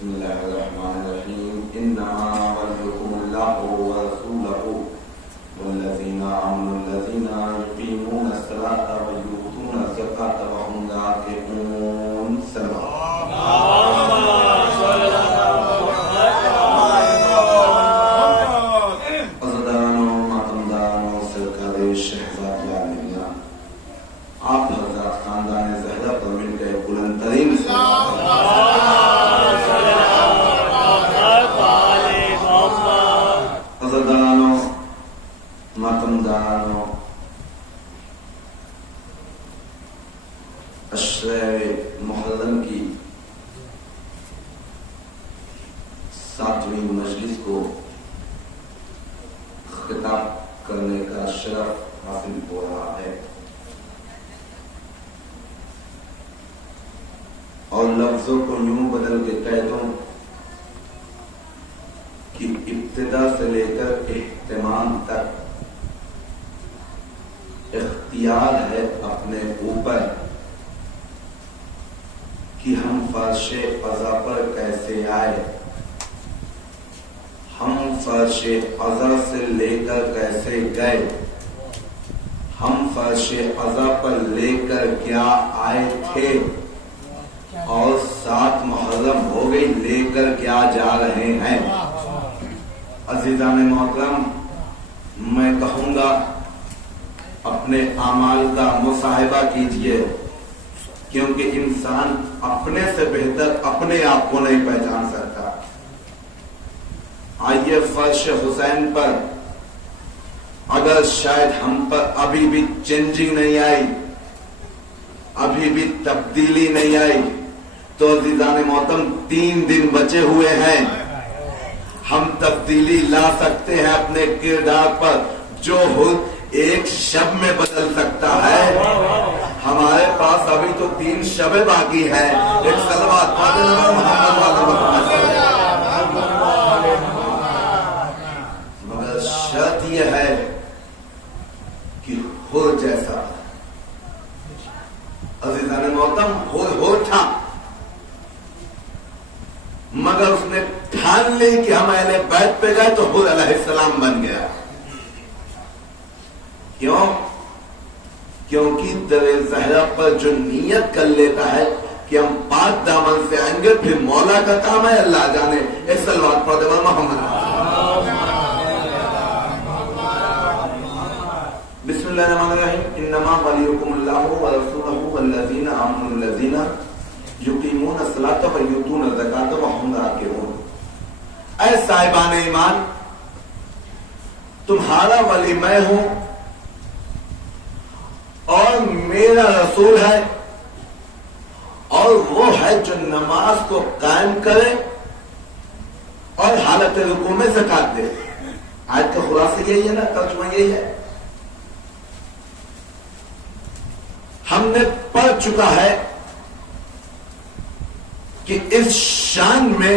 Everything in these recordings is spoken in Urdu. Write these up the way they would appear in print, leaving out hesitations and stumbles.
بسم الله الرحمن الرحيم إنما وليكم الله ورسوله والذين آمنوا الذين يقيمون الصلاة ويؤتون الزكاة وهم راكعون. آپ حضرات خاندان زہرا پر مل گئے بلند ترین حضرتانوں، ماتمدارانوں، عشرہ محرم کی 7ویں مجلس کو خطاب کرنے کا شرف حاصل ہو رہا ہے، اور لفظوں کو یوں بدل کے کہہ دوں کہ ابتدا سے لے کر اہتمام تک اختیار ہے اپنے اوپر کہ ہم فرش قضا پر کیسے آئے، ہم فرش قضا سے لے کر کیسے گئے، ہم فرش قضا پر لے کر کیا آئے تھے، اور 7 محرم ہو گئی لے کر کیا جا رہے ہیں۔ عزیزان محترم، میں کہوں گا اپنے اعمال کا محاسبہ کیجئے، کیونکہ انسان اپنے سے بہتر اپنے آپ کو نہیں پہچان سکتا۔ آئیے فرش حسین پر اگر شاید ہم پر ابھی بھی چینجنگ نہیں آئی، ابھی بھی تبدیلی نہیں آئی، تو عزیزان محترم 3 دن بچے ہوئے ہیں، ہم تبدیلی لا سکتے ہیں اپنے کردار پر، جو خود ایک شب میں بدل سکتا ہے۔ ہمارے پاس ابھی تو 3 شبیں باقی ہے، ایک صلوات مگر شرط یہ ہے کہ ہو جیسا عزیزان محترم ہو تھا، مگر اس نے ٹھان لی کہ ہم اہل بیت پہ گئے تو خود علیہ السلام بن گیا۔ کیوں؟ کیونکہ در زہرا پر جو نیت کر لیتا ہے کہ ہم پاک دامن سے آئیں گے، پھر مولا کا کام ہے اللہ جانے۔ ایک صلوات پڑھ دے محمد۔ بسم اللہ الرحمن الرحیم انما ولیکم اللہ ورسولہ والذین آمنوا الذین یقیمون الصلاۃ ویؤتون الزکاۃ وہم راکعون۔ اے صاحبان ایمان، تمہارا ولی میں ہوں اور میرا رسول ہے، اور وہ ہے جو نماز کو قائم کرے اور حالت رکوع میں زکات دے۔ آیت کا خلاصہ یہی ہے نا، ترجمہ یہی ہے۔ ہم نے پڑھ چکا ہے کہ اس شان میں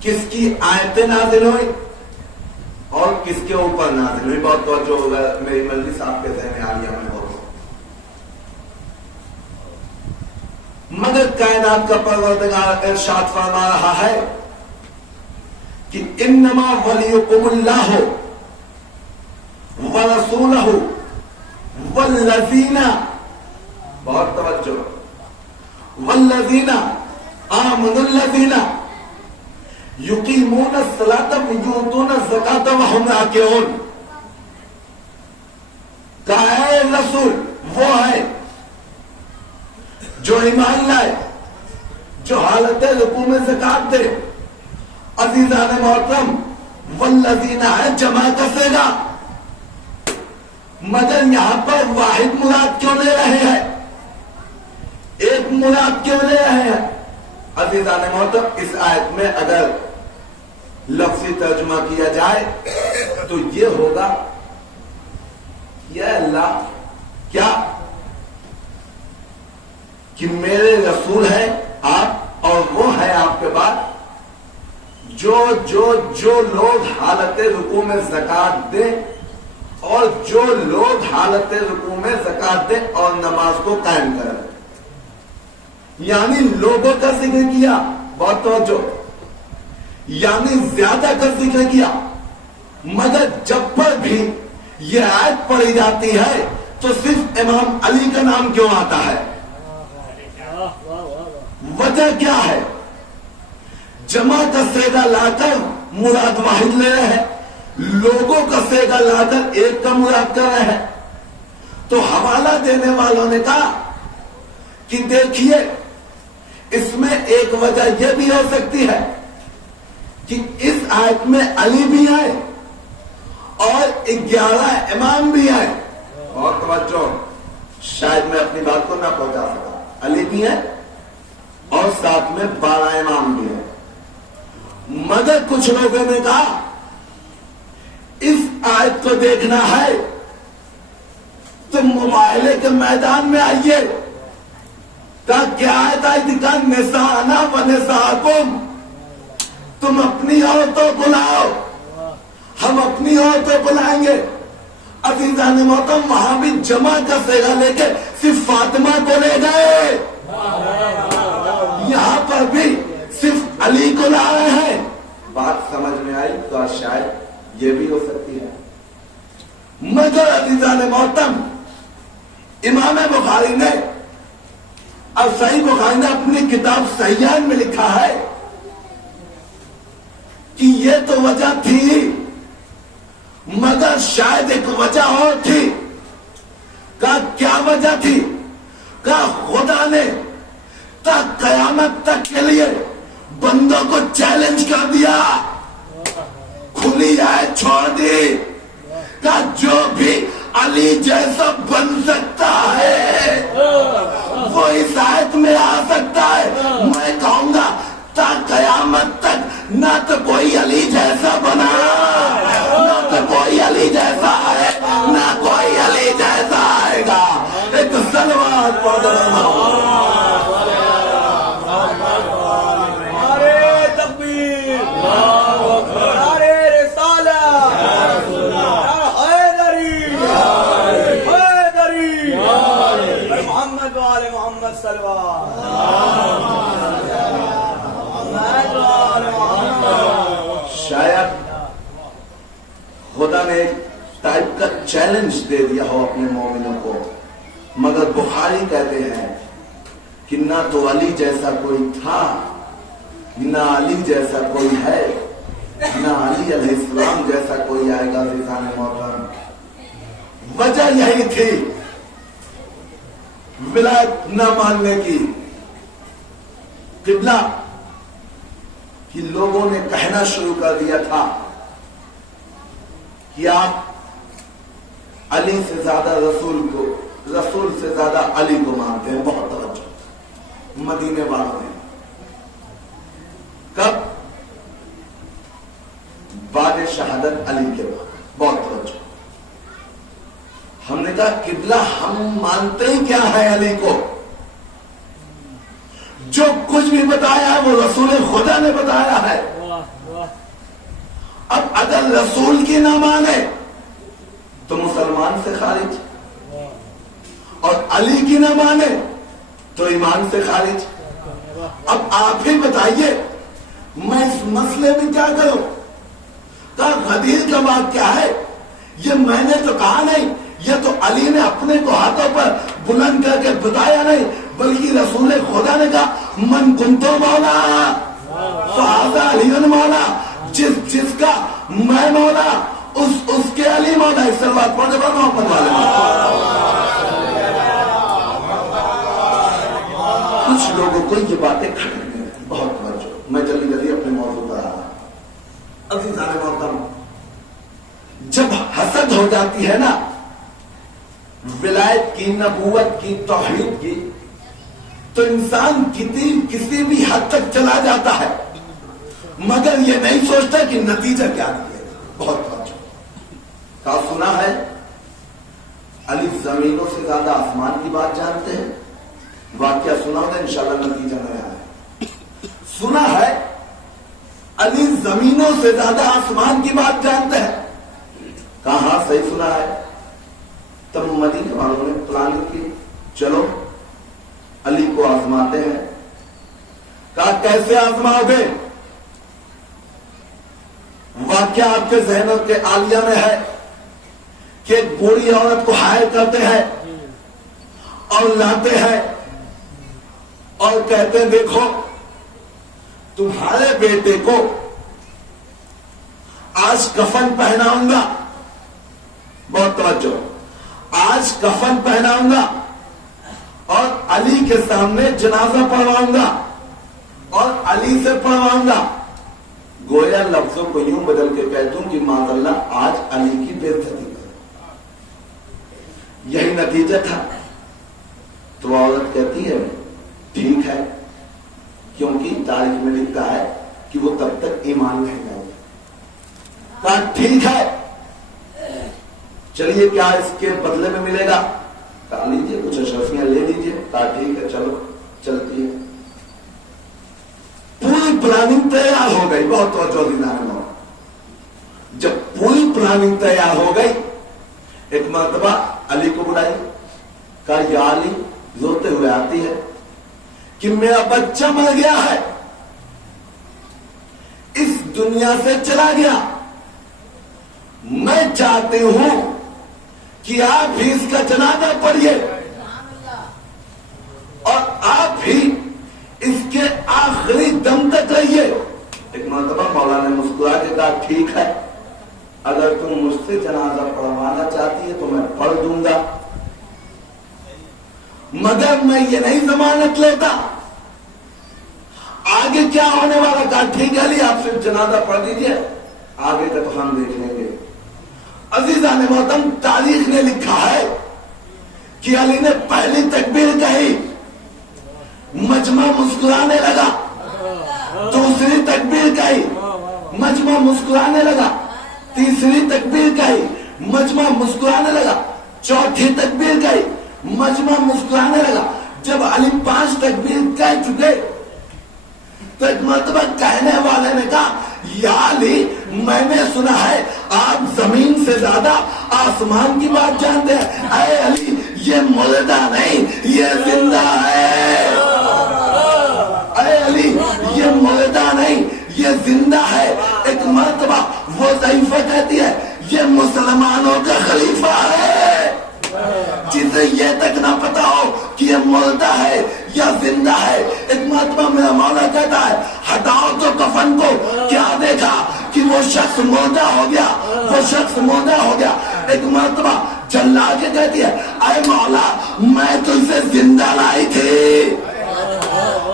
کس کی آیتیں نازل ہوئی اور کس کے اوپر نازل ہوئی۔ بہت توجہ ہوگا میری مجلس آپ کے ذہن عالیہ میں ہو، مگر کائنات کا پروردگار ارشاد فرما رہا ہے کہ انما ولیکم اللہ ورسولہ والذین، بہت توجہ، والذین آمنوا الذین یقیمون الصلاۃ ویؤتون الزکاۃ وہم راکعون۔ کہ اے رسول وہ ہے جو ایمان لائے، جو حالت رکوع میں زکات دے۔ عزیزان محترم، والذین ہے جمع کسے گا، مگر یہاں پر واحد مراد کیوں لے رہے ہیں، ایک مراد کیوں لے رہے ہیں؟ عزیزان محترم، اس آیت میں اگر لفظی ترجمہ کیا جائے تو یہ ہوگا، یا اللہ کیا کہ میرے رسول ہے آپ، اور وہ ہے آپ کے بعد جو لوگ حالت رکوع میں زکات دیں، اور جو لوگ حالت رکوع میں زکات دیں اور نماز کو قائم کریں۔ یعنی لوگوں کا ذکر کیا، بہت توجہ، یعنی زیادہ کا ذکر کیا، مگر جب پر بھی یہ آیت پڑھی جاتی ہے تو صرف امام علی کا نام کیوں آتا ہے؟ وجہ کیا ہے؟ جمع کا سیگا لا کر مراد واحد لے رہے ہیں، لوگوں کا سیگا لا کر ایک کا مراد کر رہے ہیں۔ تو حوالہ دینے والوں نے کہا کہ دیکھیے اس میں ایک وجہ یہ بھی ہو سکتی ہے کہ اس آیت میں علی بھی آئے اور 11 امام بھی آئے، اور توجہ، شاید میں اپنی بات کو نہ پہنچا سکا، علی بھی ہے اور ساتھ میں 12 امام بھی ہیں۔ مگر کچھ لوگوں نے کہا اس آیت کو دیکھنا ہے تو مباہلے کے میدان میں آئیے، کیا آیت آئی تھی؟ نساءنا و نساءکم، تم اپنی عورتوں بلاؤ، ہم اپنی عورتوں بلائیں گے۔ عزیزان محترم، وہاں بھی جمع کا صیغہ لے کے صرف فاطمہ کو لے گئے، یہاں پر بھی صرف علی کو لا رہے ہیں۔ بات سمجھ میں آئی تو شاید یہ بھی ہو سکتی ہے، مگر عزیزان محترم، امام بخاری نے اب صحیح بخاری نے اپنی کتاب صحیحین میں لکھا ہے کہ یہ تو وجہ تھی، مگر شاید ایک وجہ اور تھی۔ کہا کیا وجہ تھی؟ کہا خدا نے تا قیامت تک کے لیے بندوں کو چیلنج کر دیا، کھلی آیت چھوڑ دی، کہا جو بھی علی جیسا بن سکتا ہے وہ اس آیت میں آ سکتا ہے۔ میں کہوں گا تا قیامت تک نہ تو کوئی علی جیسا بنا، نہ تو کوئی علی جیسا ہے، نہ کوئی علی جیسا آئے گا۔ ایک صلوات پڑھ دو۔ شاید خدا نے ایک ٹائپ کا چیلنج دے دیا ہو اپنے مومنوں کو، مگر بخاری کہتے ہیں کہ نہ تو علی جیسا کوئی تھا، نہ علی جیسا کوئی ہے، نہ علی علیہ السلام جیسا کوئی آئے گا۔ عزیزان محترم، وجہ یہی تھی ولایت نہ ماننے کی۔ قبلہ کہ لوگوں نے کہنا شروع کر دیا تھا کہ آپ علی سے زیادہ رسول کو، رسول سے زیادہ علی کو مانتے ہیں۔ بہت توجہ، مدینے والوں نے کب؟ بعد شہادت علی کے بعد۔ بہت توجہ، ہم نے کہا قبلہ ہم مانتے ہی کیا ہے علی کو، جو کچھ بھی بتایا ہے وہ رسول خدا نے بتایا ہے۔ اب اگر رسول کی نہ مانے تو مسلمان سے خارج، اور علی کی نہ مانے تو ایمان سے خارج۔ اب آپ ہی بتائیے میں اس مسئلے میں کیا کروں؟ کہا غدیر کا بات کیا ہے، یہ میں نے تو کہا نہیں، یہ تو علی نے اپنے کو ہاتھوں پر بلند کر کے بتایا نہیں، بلکہ رسول خدا نے کہا من کنتو مولا فہذا علی مولا، جس کا میں مولا اس کے علی مولا۔ اس سے بات پڑھنے پر محمد والے کچھ لوگوں کو یہ باتیں کھٹکنے لگی۔ بہت توجہ، میں جلدی جلدی اپنے موضوع پر آ رہا ہوں۔ عزیزان محترم، جب حسد ہو جاتی ہے نا ولایت کی، نبوت کی، توحید کی، تو انسان کسی بھی حد تک چلا جاتا ہے، مگر یہ نہیں سوچتا کہ نتیجہ کیا نکلے گا۔ بہت توجہ، کہا سنا ہے علی زمینوں سے زیادہ آسمان کی بات جانتے ہیں، واقعہ سنا ہوگا، انشاءاللہ نتیجہ میں آئے۔ سنا ہے علی زمینوں سے زیادہ آسمان کی بات جانتے ہیں، کہا ہاں صحیح سنا ہے۔ تب مدینے والوں نے پلاننگ کی، چلو علی کو آزماتے ہیں، کہا کیسے آزماؤ گے؟ واقعہ آپ کے ذہنوں کے عالیہ میں ہے کہ ایک بوڑھی عورت کو ہائر کرتے ہیں اور لاتے ہیں اور کہتے ہیں دیکھو تمہارے بیٹے کو آج کفن پہناؤں گا، بہت توجہ، آج کفن پہناؤں گا اور علی کے سامنے جنازہ پڑھواؤں گا اور علی سے پڑھواؤں گا. گویا لفظوں کو یوں بدل کے کہہ دوں کہ معاذ اللہ آج علی کی بے عزتی کر. یہی نتیجہ تھا. تو عورت کہتی ہے ٹھیک ہے، کیونکہ تاریخ میں لکھا ہے کہ وہ تب تک ایمان نہیں لائے. کہا ٹھیک ہے، چلیے کیا اس کے بدلے میں ملے گا؟ کہا لیجیے کچھ اشرفیاں لے لیجیے. کہا ٹھیک ہے چلو چلتی ہے. پوری پلاننگ تیار ہو گئی. بہت توجہ دینا ہے. جب پوری پلاننگ تیار ہو گئی ایک مرتبہ علی کو بلائی. کہا یا علی، روتے ہوئے آتی ہے کہ میرا بچہ مر گیا ہے، اس دنیا سے چلا گیا. میں چاہتی ہوں کہ آپ ہی اس کا جنازہ پڑھیے اور آپ ہی اس کے آخری دم تک رہیے. ایک مرتبہ مولا نے مسکرا کے کہا ٹھیک ہے، اگر تم مجھ سے جنازہ پڑھوانا چاہتی ہے تو میں پڑھ دوں گا، مگر میں یہ نہیں ضمانت لیتا. آگے کیا ہونے والا؟ کہا ٹھیک ہے علی، آپ صرف جنازہ پڑھ دیجئے، آگے کا تو ہم دیکھ لیں گے. عزیزان محترم، تاریخ نے لکھا ہے کہ علی نے پہلی تکبیر کہی، مجمع مسکرانے لگا. دوسری تکبیر کہی، مجمع مسکرانے لگا. تیسری تکبیر کہی، مجمع مسکرانے لگا. چوتھی تکبیر کہی، مجمع مسکرانے لگا. جب علی 5 تکبیر کہہ چکے تو ایک مرتبہ کہنے والے نے کہا یا علی، میں نے سنا ہے آپ زمین سے زیادہ آسمان کی بات جانتے ہیں. اے علی، یہ مردہ نہیں، یہ زندہ ہے. اے علی، یہ مردہ نہیں، یہ زندہ ہے. ایک مرتبہ وہ ضعیفہ کہتی ہے یہ مسلمانوں کا خلیفہ ہے. جسے یہ تک نہ پتا ہو کہ یہ مردہ ہے یا زندہ ہے. ایک مرتبہ میرا مولا کہتا ہے ہٹاؤ تو کفن کو، کیا دیکھا کہ وہ شخص مردہ ہو گیا، وہ شخص مردہ ہو گیا. ایک مرتبہ جلا کے کہتی ہے اے مولا، میں تو اسے زندہ لائی تھی،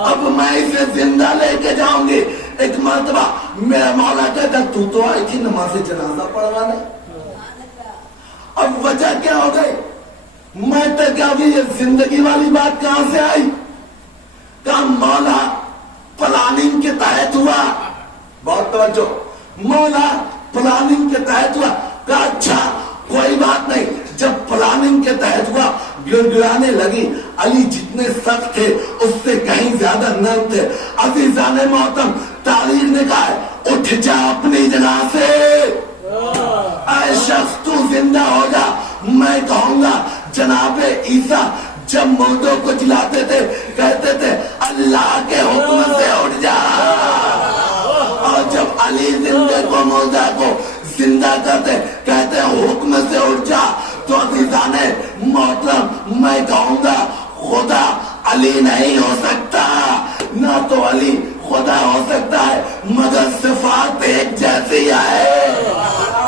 اب میں اسے زندہ لے کے جاؤں گی. ایک مرتبہ میرا مولا کہتا تو آئی تھی نماز جنازہ پڑھوانے، اب وجہ کیا ہو گئی؟ میں تو کیا یہ زندگی والی بات کہاں سے آئی؟ کہا مولا پلاننگ کے تحت ہوا. بہت توجہ، مولا پلاننگ کے تحت ہوا. کہا اچھا کوئی بات نہیں. جب پلاننگ کے تحت ہوا گڑگڑانے لگی. علی جتنے سخت تھے اس سے کہیں زیادہ نرم تھے. عزیزان محترم، تاریخ نے کہا ہے اٹھ جا اپنی جگہ سے، اے شخص تو زندہ ہو جا. میں کہوں گا جناب عیسیٰ جب مردوں کو جلاتے تھے کہتے تھے اللہ کے حکم سے اٹھ جا، اور جب علی زندہ کو مردہ کو زندہ کرتے کہتے حکم سے اٹھ جا. تو عزیزان محترم، میں کہوں گا خدا علی نہیں ہو سکتا، نہ تو علی خدا ہو سکتا ہے، مگر صفات ایک جیسی ہے.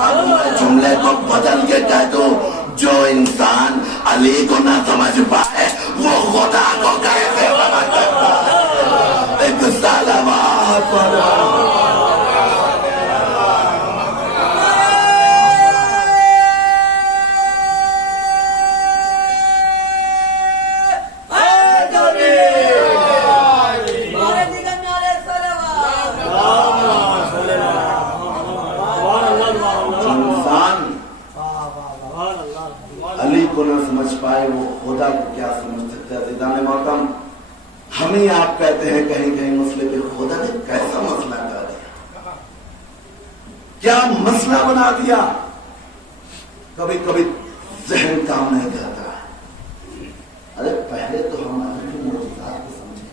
اب میں جملے کو بدل کے کہہ دوں جو انسان علی کو نہ سمجھ پائے وہ خدا کو کیسے سمجھ سکتا ہے؟ ایک سلامات پڑھو. علی کو نہ سمجھ پائے وہ خدا کو کیا سمجھ سکتا ہے؟ عزیزان محترم، ہمیں آپ کہتے ہیں کہیں کہیں مسئلے پہ خدا نے کیسا مسئلہ کر دیا، کیا مسئلہ بنا دیا. کبھی کبھی ذہن کام نہیں کرتا. ارے پہلے تو ہم اللہ کے معجزات کو سمجھیں.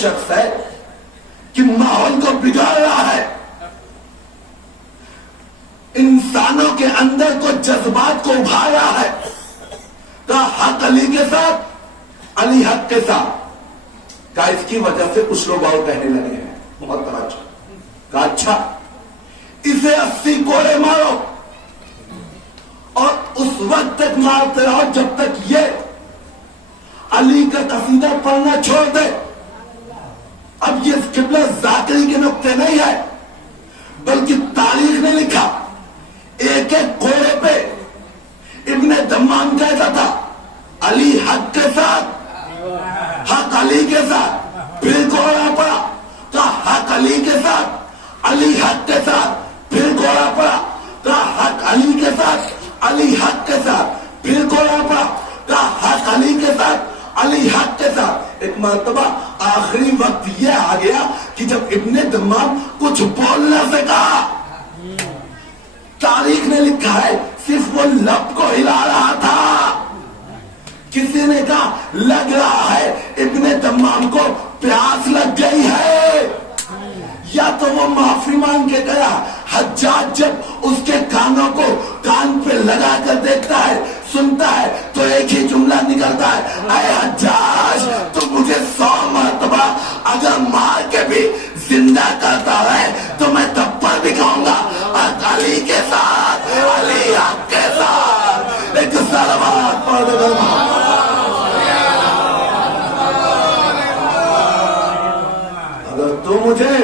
شخص ہے کہ ماحول کو بگاڑ رہا ہے، انسانوں کے اندر کو جذبات کو ابھار رہا ہے، کہا حق علی کے ساتھ، علی حق کے ساتھ. کہا اس کی وجہ سے کچھ لوگ اور کہنے لگے ہیں، بہت توجہ. کہا اچھا اسے 80 کوڑے مارو اور اس وقت تک مارتے رہو جب تک یہ علی کا قصیدہ پڑھنا چھوڑ دے. اب یہ قبلہ ذاکری کے نقطے نہیں ہے، بلکہ تاریخ نے لکھا ایک ایک کوڑے پہ ابن دمام کہتا تھا علی حق کے ساتھ، حق علی کے ساتھ، پھر کوڑا پڑا تو حق علی کے ساتھ، علی حق کے ساتھ، پھر کوڑا پڑا تو حق علی کے ساتھ، علی حق کے ساتھ، پھر کوڑا پڑا تو حق علی کے ساتھ، علی حق کے ساتھ. ایک مرتبہ آخری وقت یہ آ گیا کہ جب ابن دمام کچھ بول نہ سکا، تاریخ نے لکھا ہے صرف وہ لب کو ہلا رہا تھا. کسی نے کہا لگ رہا ہے ابن دمام کو پیاس لگ گئی ہے، یا تو وہ معافی مانگ کے گیا. حجاج جب اس کے کانوں کو کان پہ لگا کر دیکھتا ہے، سنتا ہے تو ایک ہی جملہ نکلتا ہے، اے حجاج تو مجھے 100 مرتبہ اگر مار کے بھی زندہ کرتا ہے تو میں تب پر بھی کہوں گا علی کے ساتھ، علی حق کے ساتھ. ایک صلوات پڑھ دے. اگر تو مجھے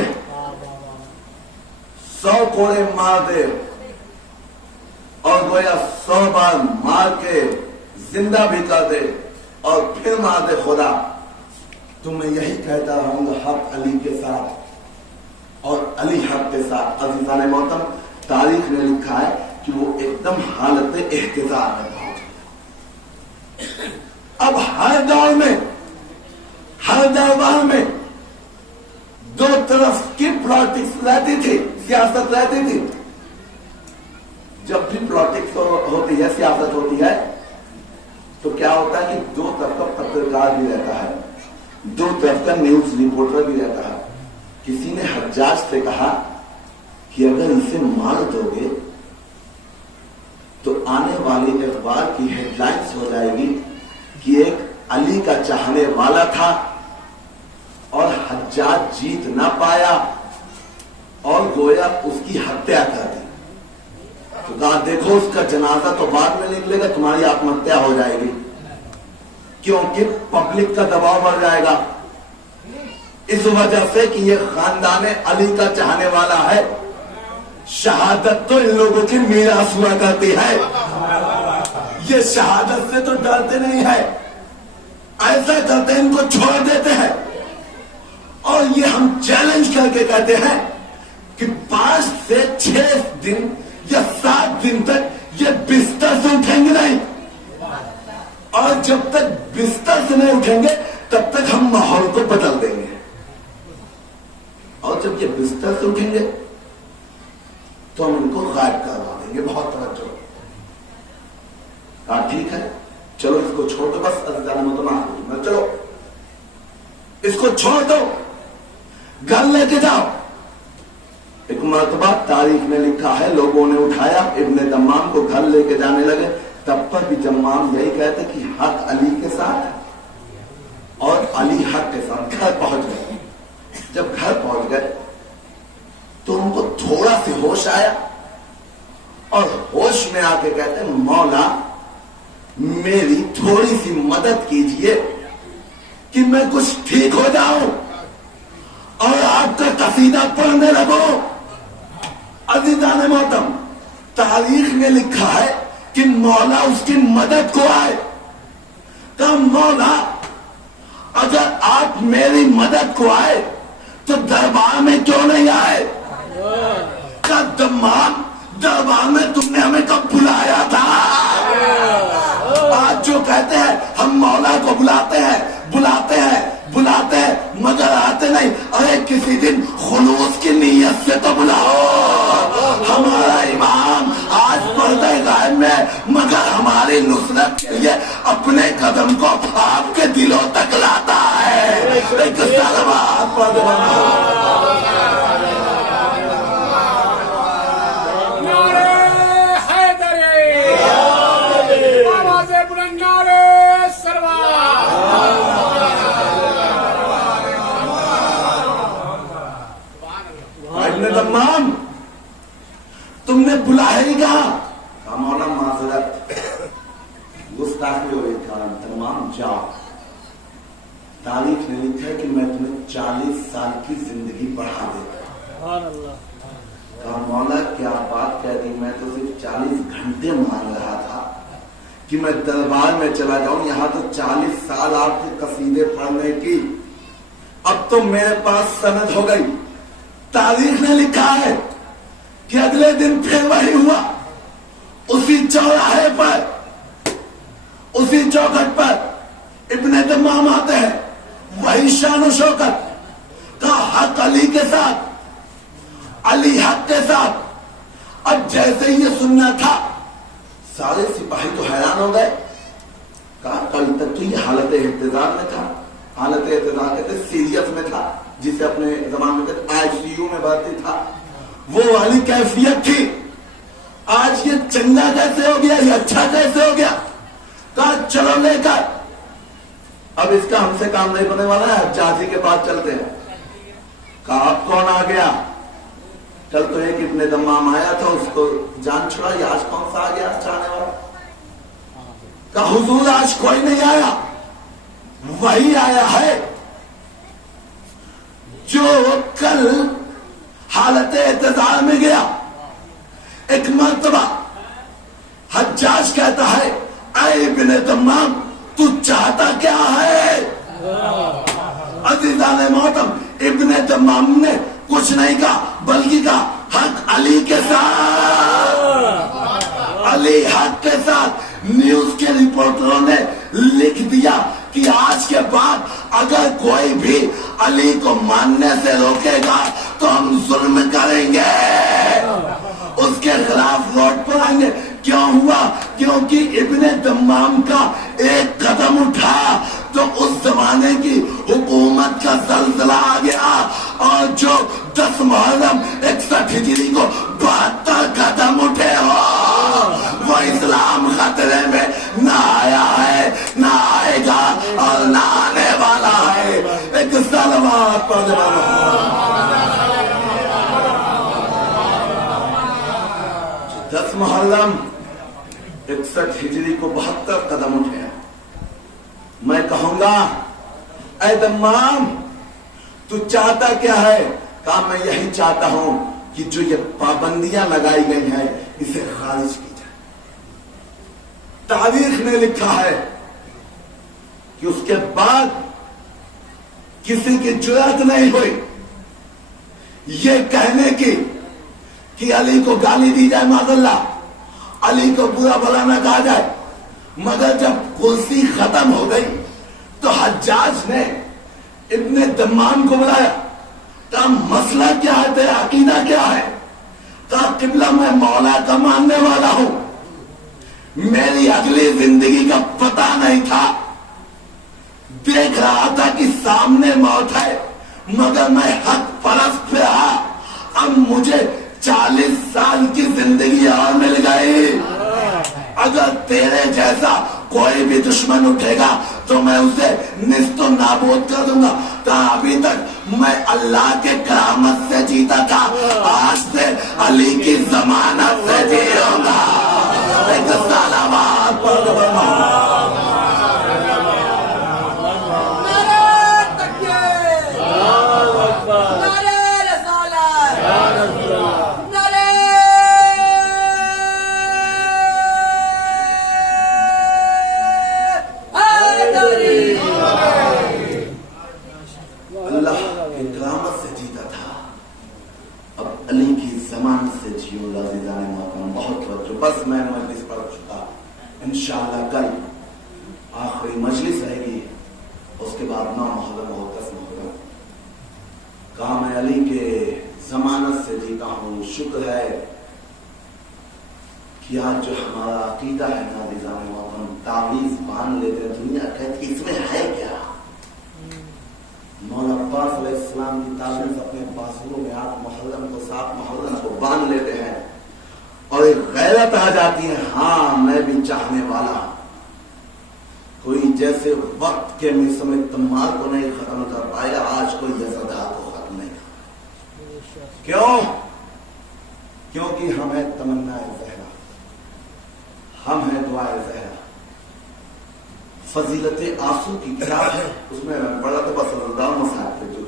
100 کوڑے مار دے اور گویا 100 بار مار کے زندہ بھی کر دے اور پھر مار دے خدا، تو میں یہی کہتا رہوں گا حق علی کے ساتھ اور علی حق کے ساتھ. عزیزان محترم، تاریخ نے لکھا ہے کہ وہ ایک دم حالت احتضار میں پہنچ گیا. اب ہر دور میں، ہر دربار میں دو طرف کی پالیٹکس رہتی تھی، سیاست رہتی تھی. جب بھی پالیٹکس ہوتی ہے، سیاست ہوتی ہے، تو کیا ہوتا ہے کہ دو طرف کا پترکار بھی رہتا ہے، دو طرف کا نیوز رپورٹر بھی رہتا ہے. کسی نے حجاج سے کہا کہ اگر اسے مار دو گے تو آنے والی اخبار کی ہیڈ لائنز ہو جائے گی کہ ایک علی کا چاہنے والا تھا اور حجاج جیت نہ پایا اور گویا اس کی ہتیا کر دی. تو کہا دیکھو اس کا جنازہ تو بعد میں نکلے گا، تمہاری آتم ہتیا ہو جائے گی، کیونکہ پبلک کا دباؤ بڑھ جائے گا اس وجہ سے کہ یہ خاندان علی کا چاہنے والا ہے. شہادت تو ان لوگوں کی میراث ہوا کرتی ہے، یہ شہادت سے تو ڈرتے نہیں ہے، ایسا کرتے ہیں ان کو چھوڑ دیتے ہیں. اور یہ ہم چیلنج کر کے کہتے ہیں کہ 5 سے 6 دن یا 7 دن تک یہ بستر سے اٹھیں گے نہیں، اور جب تک بستر سے نہیں اٹھیں گے تب تک ہم ماحول کو بدل دیں گے. اور جب یہ بستر سے اٹھیں گے تو ہم ان کو غائب کروا دیں گے. بہت توجہ. کہا ٹھیک ہے چلو اس کو چھوڑ دو، بس عزیزان محترم چلو اس کو چھوڑ دو، گھر لے کے جاؤ. ایک مرتبہ تاریخ میں لکھا ہے لوگوں نے اٹھایا ابن دمام کو، گھر لے کے جانے لگے. تب پر بھی دمام یہی کہتے کہ حق علی کے ساتھ اور علی حق کے ساتھ. گھر پہنچ گئے. جب گھر پہنچ گئے تو ان کو تھوڑا سی ہوش آیا اور ہوش میں آ کے کہتے مولا میری تھوڑی سی مدد کیجئے کہ میں کچھ ٹھیک ہو جاؤں اور آپ کا قصیدہ پڑھنے لگو. عزیزان محترم، تاریخ نے لکھا ہے کہ مولا اس کی مدد کو آئے. کہ مولا اگر آپ میری مدد کو آئے تو دربار میں کیوں نہیں آئے؟ کہ دمام دربار میں تم نے ہمیں کب بلایا تھا؟ آج جو کہتے ہیں ہم مولا کو بلاتے ہیں مگر آتے نہیں. ارے کسی دن خلوص کی نیت سے تو بلاؤ. ہمارا امام آج پردہ غائب میں مگر ہماری نصرت کے لیے اپنے قدم کو آپ کے دلوں تک لاتا ہے. ایک سلوات پڑھ دو تمام تم نے بلایا ہی کہا مولانا معذرت گستاخی ہوئی تمام جاؤ تاریخ نے لکھا ہے کہ میں تمہیں 40 سال کی زندگی بڑھا دیتا کہا مولا کیا بات کہہ دی میں تو صرف 40 گھنٹے مانگ رہا تھا کہ میں دربار میں چلا جاؤں یہاں تو 40 سال آپ کے قصیدے پڑھنے کی اب تو میرے پاس سند ہو گئی تاریخ نے لکھا ہے کہ اگلے دن پھر وہی ہوا اسی چوراہے پر اسی چوکھٹ پر ابن دمام آتے ہیں وہی شان و شوکت کا حق علی کے ساتھ علی حق کے ساتھ اب جیسے ہی یہ سننا تھا سارے سپاہی تو حیران ہو گئے کہا کل تک تو یہ حالت احتضار میں تھا حالت احتضار کہتے سیریس میں تھا جسے اپنے زمان میں کہتے آئی سی یو میں بھرتی تھا وہ والی کیفیت تھی آج یہ چنگا کیسے ہو گیا یہ اچھا کیسے ہو گیا کہا چلو لے کر اب اس کا ہم سے کام نہیں بنے والا ہے چاچی کے پاس چلتے ہیں کہا اب کون آ گیا کل تو ایک ابن دمام آیا تھا اس کو جان چھڑا یہ آج کون سا آ گیا چاہنے والا کہا حضور آج کوئی نہیں آیا وہی آیا ہے جو کل حالت اعتدال میں گیا ایک مرتبہ حجاج کہتا ہے اے ابن دمام تو چاہتا کیا ہے عزیزان محترم ابن دمام نے کچھ نہیں کہا بلکہ کہا حق علی کے ساتھ علی حق کے ساتھ نیوز کے رپورٹروں نے لکھ دیا کہ آج کے بعد اگر کوئی بھی علی کو ماننے سے روکے گا تو ہم ظلم کریں گے اس کے خلاف روڈ پر آئیں گے کیوں ہوا کیونکہ ابن دمام کا ایک قدم اٹھا تو اس زمانے کی حکومت کا زلزلہ آ گیا اور جو 10 محرم 61 ہجری کو 72 قدم اٹھے ہو وہ اسلام خطرے میں نہ آیا ہے نہ آئے گا اور نہ آنے والا ہے ایک سلوات پڑھ دو 10 محرم 61 ہجری کو 72 قدم اٹھے میں کہوں گا اے دمام تو چاہتا کیا ہے کہا میں یہی چاہتا ہوں کہ جو یہ پابندیاں لگائی گئی ہیں اسے خارج کی جائے تاریخ نے لکھا ہے کہ اس کے بعد کسی کی جرات نہیں ہوئی یہ کہنے کی کہ علی کو گالی دی جائے معاذ اللہ علی کو برا بھلا نہ کہا جائے مگر جب کرسی ختم ہو گئی تو حجاج نے ابن دمام کو بلایا کہا مسئلہ کیا ہے تیرا عقیدہ کیا ہے کہا قبلہ میں مولا کا ماننے والا ہوں میری اگلی زندگی کا پتہ نہیں تھا دیکھ رہا تھا کہ سامنے موت ہے مگر میں حق پرست پہ رہا اب مجھے 40 سال کی زندگی اور مل گئی اگر تیرے جیسا کوئی بھی دشمن اٹھے گا تو میں اسے نیست و نابود کر دوں گا کہا ابھی تک میں اللہ کے کرامت سے جیتا تھا آج سے علی کی ضمانت سے جیوں گا ایک سلوات پڑھ دو بس میں مجلس پڑھ چکا انشاءاللہ کل آخری مجلس رہے گی اس کے بعد 9 محرم اور 10 محرم کہا میں علی کے ضمانت سے جیتا ہوں شکر ہے کہ آج جو ہمارا عقیدہ ہے نا نظام محترم تعویذ باندھ لیتے ہیں دنیا کہتی اس میں ہے کیا عباس علیہ السلام کی تعلیم سے اپنے بازوؤں میں 8 محرم کو 7 محرم کو باندھ لیتے ہیں اور ایک غیرت آ جاتی ہے، ہاں میں بھی چاہنے والا، کوئی جیسے وقت کے موسم تمار کو نہیں ختم کر پایا، آج کوئی یزدہ کو ختم نہیں کر، کیوں؟ کیونکہ ہم ہیں تمنا زہرا، ہم ہیں دعائے زہرا۔ فضیلت آنسو کی کتاب ہے، اس میں پڑھا تھا بس صاحب تھے جو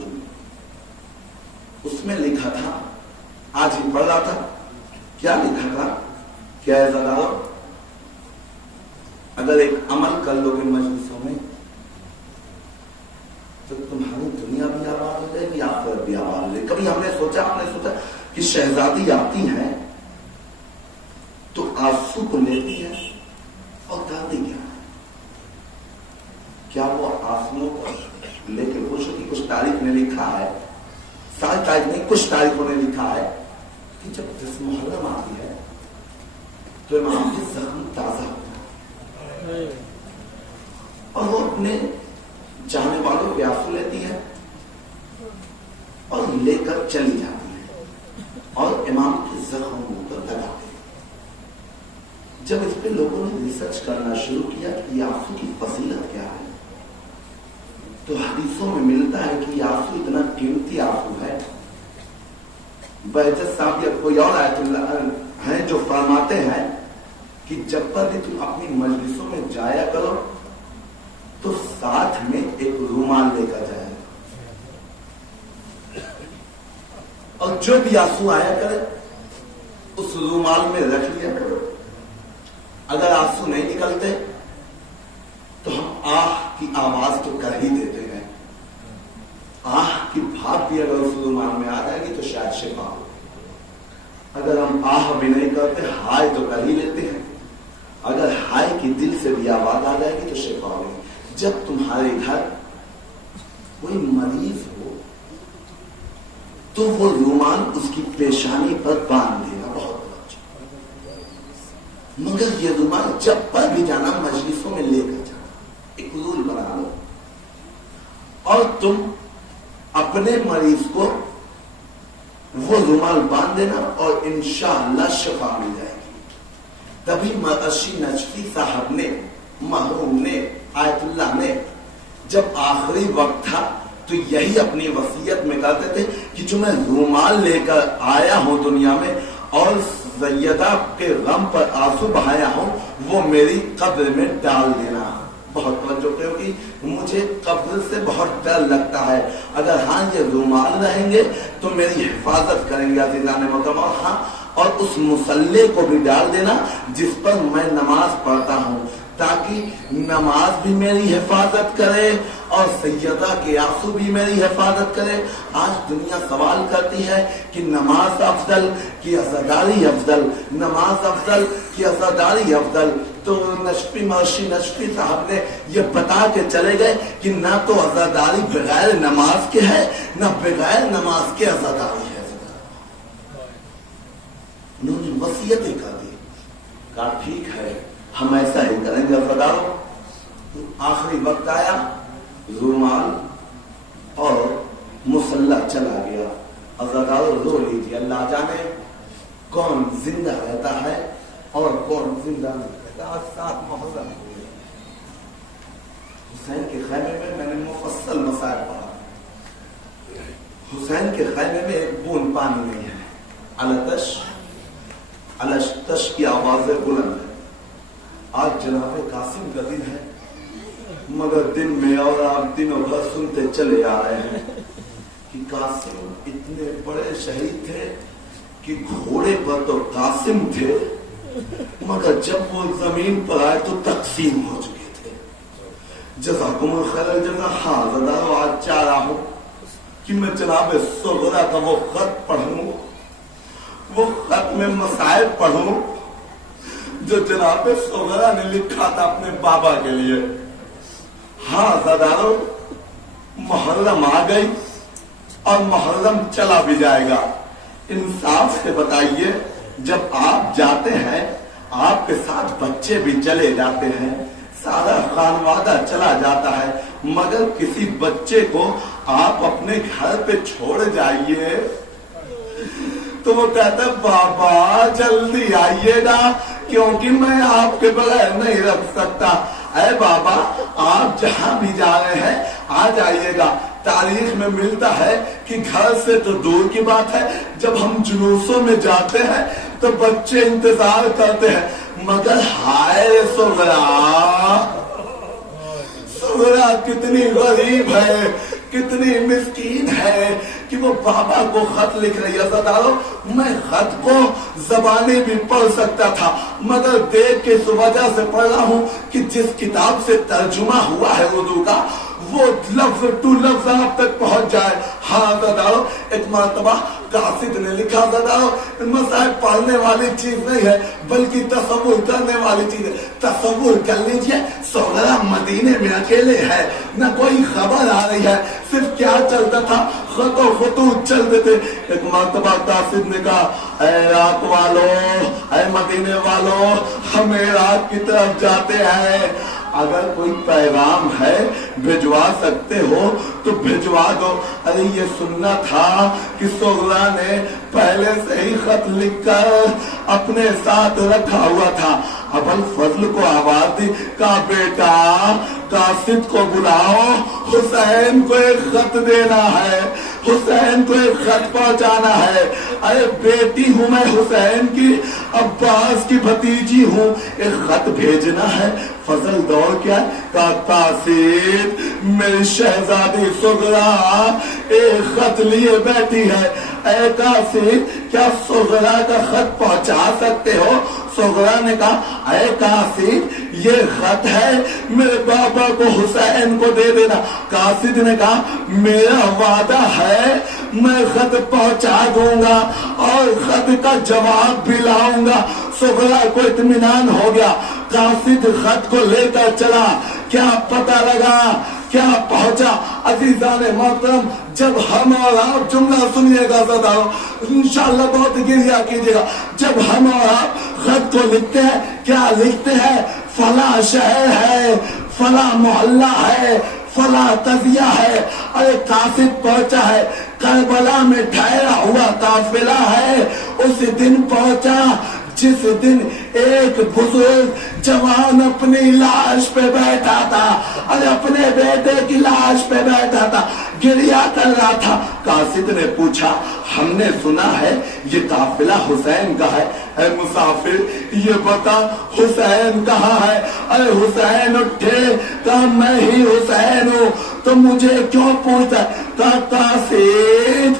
اس میں لکھا تھا، آج ہی پڑھ رہا تھا، کیا لکھا تھا؟ کیا ہے ذرا، اگر ایک عمل کر لو گے مجلسوں میں تو تمہاری دنیا بھی آباد ہو جائے گی، آخرت بھی آباد ہو جائے گی۔ کبھی ہم نے سوچا کہ شہزادی آتی ہیں تو آنسو کو لیتی ہے اور کرتی کیا ہے؟ کیا وہ آنسوؤں کو لے کے خوش ہوتی؟ کچھ تاریخ نے لکھا ہے، ساری تاریخ نہیں، کچھ تاریخوں نے لکھا ہے کہ جب 10 محرم آتی ہے تو امام کے زخم تازہ ہوتا ہے اور وہ اپنے چاہنے والوں کے آنسو لیتی ہے اور لے کر چلی جاتی ہے اور امام کے زخم پر لگاتے ہیں۔ جب اس پہ لوگوں نے ریسرچ کرنا شروع کیا کہ یہ آنسو کی فضیلت کیا ہے تو حدیثوں میں ملتا ہے کہ یہ آنسو اتنا قیمتی آنسو ہے۔ بہجت صاحب یا کوئی اور آیت اللہ ہیں جو فرماتے ہیں کہ جب پر بھی تم اپنی مجلسوں میں جایا کرو تو ساتھ میں ایک رومال لے کر جایا اور جو بھی آنسو آیا کرے اس رومال میں رکھ لیا کرو۔ اگر آنسو نہیں نکلتے تو ہم آہ کی آواز تو کر ہی دیتے ہیں، آہ کی بھاپ بھی اگر اس رومال میں آ جائے گی تو شاید شفا ہو۔ اگر ہم آہ بھی نہیں کرتے ہائے تو کر ہی لیتے ہیں، اگر ہائے کی دل سے بھی آواز آ جائے گی تو شفا ہوگی۔ جب تمہارے گھر کوئی مریض ہو تو وہ رومال اس کی پیشانی پر باندھ دینا بہت اچھا، مگر یہ رومال جب پر بھی جانا مجلسوں میں لے کر جانا، ایک رول بنا لو اور تم اپنے مریض کو وہ رومال باندھ دینا اور انشاءاللہ شفا مل جائے گی۔ تبھی مرعشی نجفی صاحب نے، محروم نے، آیت اللہ نے جب آخری وقت تھا تو یہی اپنی وصیت میں کہتے تھے کہ جو میں رومال لے کر آیا ہوں دنیا میں اور سیدہ کے غم پر آنسو بہایا ہوں وہ میری قبر میں ڈال دینا۔ بہت توجہ کرو کہ مجھے قبر سے بہت ڈر لگتا ہے، اگر ہاں یہ رومال رہیں گے تو میری حفاظت کریں گے عزیزان محترم، اور ہاں اور اس مصلے کو بھی ڈال دینا جس پر میں نماز پڑھتا ہوں تاکہ نماز بھی میری حفاظت کرے اور سیدہ کے آنسو بھی میری حفاظت کرے۔ آج دنیا سوال کرتی ہے کہ نماز افضل کہ عزاداری افضل، نماز افضل کہ عزاداری افضل، تو نجفی مرشی نجفی صاحب نے یہ بتا کے چلے گئے کہ نہ تو عزاداری بغیر نماز کے ہے نہ بغیر نماز کے عزاداری ہے۔ انہوں نے وصیتیں کر دی، کہا ٹھیک ہے ہم ایسا ہی کریں گے۔ عزاداروں آخری وقت آیا، رومال اور مسلح چلا گیا، عزاداروں رو لیجیے، اللہ جانے کون زندہ رہتا ہے اور کون زندہ نہیں رہتا۔ آج 7 محرم ہوئے، حسین کے خیمے میں میں نے مفصل مسائل پڑھا، حسین کے خیمے میں ایک بوند پانی نہیں ہے، التش الشتش کی آوازیں بلند ہے۔ آج جناب قاسم کا دن ہے مگر دن میں اور آپ دنوں بھر سنتے چلے آ رہے ہیں کہ قاسم اتنے بڑے شہید تھے کہ گھوڑے پر تو قاسم تھے مگر جب وہ زمین پر آئے تو تقسیم ہو چکے تھے۔ جزاکم الخیر الجزا۔ ہاں زدارو آج چاہ رہا ہوں کہ میں جناب صغرا کا وہ خط پڑھوں، وہ خط میں مسائل پڑھوں جو جناب صغرا نے لکھا تھا اپنے بابا کے لیے۔ ہاں زدارو محرم آ گئی اور محرم چلا بھی جائے گا، انصاف سے بتائیے جب آپ جاتے ہیں آپ کے ساتھ بچے بھی چلے جاتے ہیں، سارا خانوادہ چلا جاتا ہے، مگر کسی بچے کو آپ اپنے گھر پہ چھوڑ جائیے. تو وہ کہتا ہے بابا جلدی آئیے گا کیونکہ میں آپ کے بغیر نہیں رکھ سکتا. اے بابا آپ جہاں بھی جا رہے ہیں آ جائیے گا. تاریخ میں ملتا ہے کہ گھر سے تو دور کی بات ہے، جب ہم جلوسوں میں جاتے ہیں تو بچے انتظار کرتے ہیں، مگر ہائے سغرا کتنی غریب ہے، کتنی مسکین ہے کہ وہ بابا کو خط لکھ رہی ہے. عزیزانو میں خط کو زبانی بھی پڑھ سکتا تھا مگر دیکھ کے اس وجہ سے پڑھ رہا ہوں کہ جس کتاب سے ترجمہ ہوا ہے اردو کا وہ لفظ ٹو لفظ آپ تک پہنچ جائے. ہاں عزیزانو ایک مرتبہ قاصد نے لکھا عزیزانو مسائل پڑھنے والی چیز نہیں ہے بلکہ تصور کرنے والی چیز ہے. تصور کر لیجئے سغرا مدینے میں اکیلے ہے، نہ کوئی خبر آ رہی ہے، صرف کیا چلتا تھا، خط و خطوط چلتے تھے. ایک مرتبہ قاصد نے کہا اے عراق والو، اے مدینے والو، ہم عراق کی طرف جاتے ہیں، اگر کوئی پیغام ہے بھجوا سکتے ہو تو بھجوا دو. ارے یہ سننا تھا کہ سغرا نے پہلے سے ہی خط لکھ کر اپنے ساتھ رکھا ہوا تھا. ابو الفضل کو آواز دی، کہا بیٹا قاصد کو بلاؤ، حسین کو ایک خط دینا ہے، حسین کو ایک خط پہنچانا ہے. ارے بیٹی ہوں میں حسین کی، عباس کی بھتیجی ہوں، ایک خط بھیجنا ہے. فضل دور کیا کہا قاصد میری شہزادی سغرا ایک خط لیے بیٹھی ہے. اے قاصد کیا سغرا کا خط پہنچا سکتے ہو؟ سغرا نے کہا اے قاصد یہ خط ہے میرے بابا کو حسین کو دے دینا. قاصد نے کہا میرا وعدہ ہے میں خط پہنچا دوں گا اور خط کا جواب بھی لاؤں گا. سغرا کو اطمینان ہو گیا. قاصد خط کو لے کر چلا، کیا پتہ لگا کیا پہنچا؟ عزیزان محترم جب ہم اور آپ جملہ سنیے گا ذرا انشاءاللہ بہت گریہ کیجیے گا. جب ہم اور آپ خط کو لکھتے ہیں کیا لکھتے ہیں؟ فلاں شہر ہے، فلاں محلہ ہے، فلاں قضیہ ہے. ارے قاصد پہنچا ہے، کربلا میں ٹھہرا ہوا قافلہ ہے، اس دن پہنچا جس دن ایک بزرگ جوان اپنی لاش پہ بیٹھا تھا، اور اپنے بیٹے کی لاش پہ بیٹھا تھا، گریہ کر رہا تھا. قاصد نے پوچھا ہم نے سنا ہے یہ قافلہ حسین کا ہے، اے مسافر یہ بتا حسین کہاں ہے؟ ارے حسین اٹھے، کہا میں ہی حسین ہوں، تو مجھے کیوں پوچھتا؟ کہا قاصد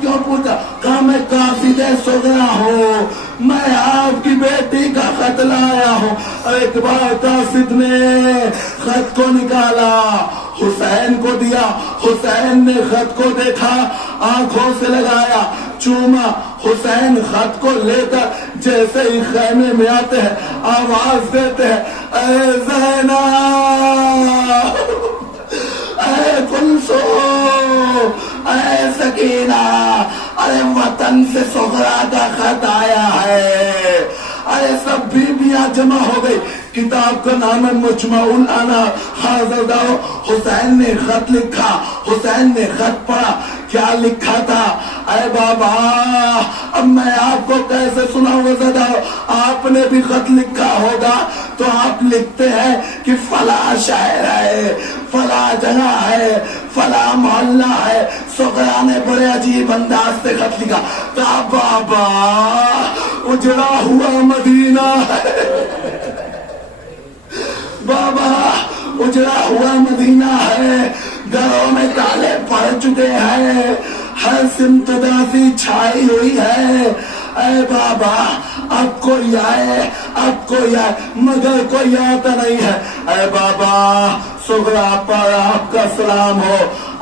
کیوں پوچھتا؟ کہا میں قاصد سغرا ہوں، میں آپ کی بیٹی کا خط لایا ہوں. ایک بار قاصد نے خط کو نکالا، حسین کو دیا. حسین نے خط کو دیکھا، آنکھوں سے لگایا، چوما. حسین خط کو لے کر جیسے ہی خیمے میں آتے ہیں آواز دیتے ہیں اے زینب، اے کلثوم، اے سکینہ، ارے وطن سے سغرا کا خط آیا ہے. ارے سب بیبیاں جمع ہو گئی. کتاب کا نام ہے مجمع الانار. حاضر داؤ حسین نے خط لکھا، حسین نے خط پڑھا. کیا لکھا تھا؟ اے بابا اب میں آپ کو کیسے سناؤں گا؟ آپ نے بھی خط لکھا ہوگا تو آپ لکھتے ہیں کہ فلاں شہر ہے، فلاں جگہ ہے، فلاں محلہ ہے. سغرا نے بڑے عجیب انداز سے خط لکھا. کہا بابا اجڑا ہوا مدینہ ہے، بابا اجڑا ہوا مدینہ ہے، گھروں میں تالے پڑ چکے ہیں، ہر سمت اداسی چھائی ہوئی ہے. اے بابا اب کوئی آئے، اب کوئی آئے، مگر کوئی آتا نہیں ہے. اے بابا سغرا پر آپ کا سلام ہو.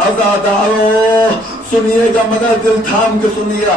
عزادارو سنیے گا مگر دل تھام کے سنیے گا.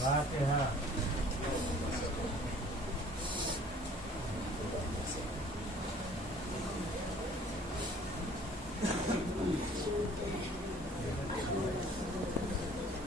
فاتحہ